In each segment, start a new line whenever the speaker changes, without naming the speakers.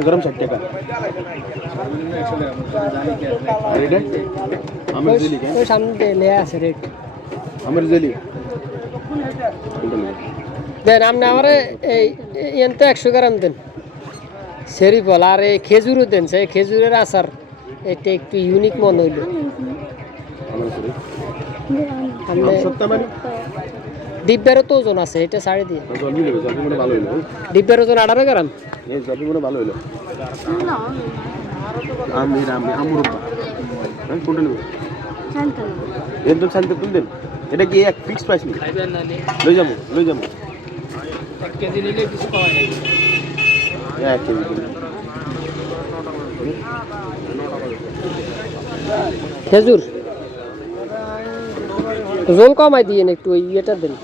একশো গ্রাম ষাট টাকা। আর এটা আমের জেলি কেন?
ওই সামনে লেয়া আছে রেট
আমের জেলি?
দেন আপনি আমার এই এন তো একশো গ্রাম দেন। সেরি বল আর এই খেজুরও দেন সেই খেজুরের আচার এটা একটু ইউনিক মনে হইল।
জেলি
ডিব্বেরও তো ওজন আছে এটা ছাড়ি দিয়ে।
জলবি নেবে ভালো হইল।
ডিব্বের ওজন আঠারো গ্রাম?
ভালো হইল। আমি আমি আমরুব্বা হ্যাঁ কোনটা নেবে? একদম শান্তি তুল দেন? এটা কি এক ফিক্স প্রাইস নি লই যাব লই যাব। এক কেজি
খেজুর? ওজন কমাই দিয়ে একটু ওই ইয়েটা দেন।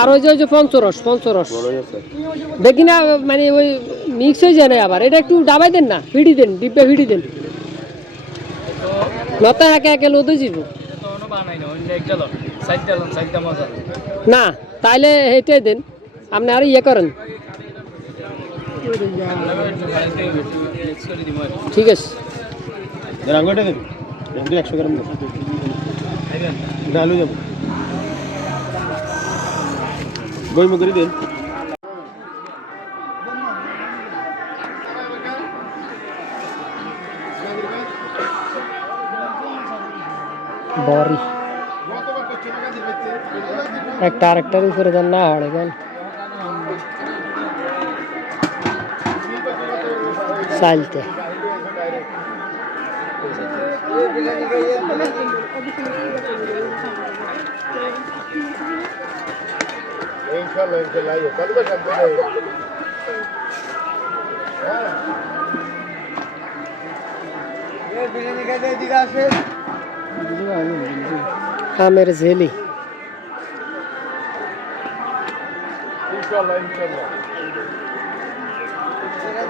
আর ওই যে পঞ্চরস পঞ্চরস। দেখি না মানে ওই মিক্স হয়ে যায় না আবার। এটা একটু ডাবাই দেন না ফিডি দেন ডিব্বে ফিডি দেন। নতা একে একে লোদে যাব না তাইলে এইটাই দেন। আপনি আর ইয়ে করেন। ঠিক আছে।
একশো গ্রাম ডালু যাব। বইমু করে দিন।
একটা আরেকটার উপরে না গেল চালতে আমের ঝেলি
ইনশাআল্লাহ ইনশাআল্লাহ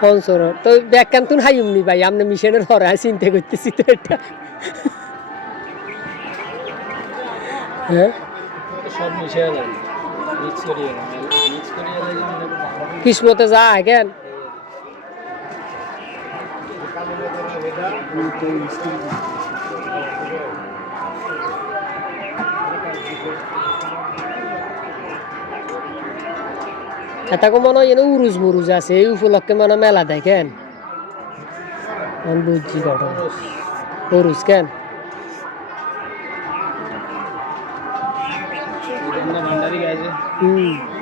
ফঞ্চর তো ব্যাখ্যান তুন হাইমনি ভাই আপনি মিশনের হরে চিন্তা করতেছি তো এটা। হ্যাঁ?
সব
কিসমতে যা কেন? এটা কো মনে হয় উরুজ মুরুজ আছে এই উপলক্ষে মানে মেলা দেখেন বুঝছি ঘটনা উরুজ কেন হুম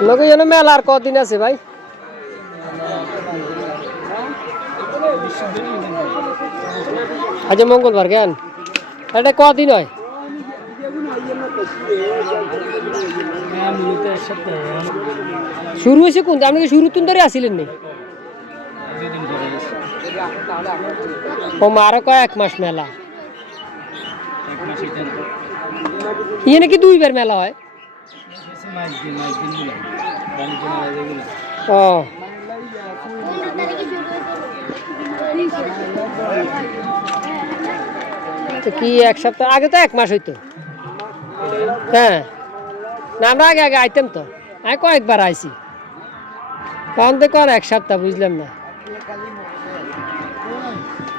লোকে যেন মেলা আর কদিন আছে ভাই আজ মঙ্গলবার কেন এটা কদিন হয়
মূলত এক সপ্তাহ
শুরু হয়েছে কোন? আপনি শুরু তুন ধরে আসিলেন নি? ও মারে কয় এক মাস মেলা। ইয়ে নাকি দুইবার মেলা হয়? ও। তো কি এক সপ্তাহ? আগে তো এক মাস হইতো। হ্যাঁ। না, আমরা আগে আগে আইতাম তো। আমি কয়েকবার আইছি। কারণ তো কর এক সপ্তাহ বুঝলাম না।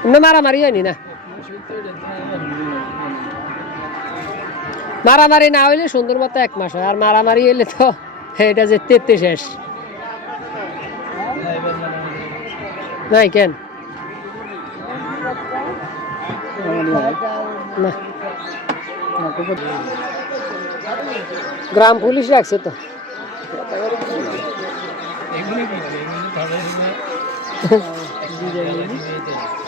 এমনি মারামারি হয়নি না। মারামারি না হইলে সুন্দর মতো এক মাস হয়। আর মারামারি হইলে তো এটা যে তেতে শেষ। নাই কেন? না। গ্রাম পুলিশ রাখছে তো।
এগুলো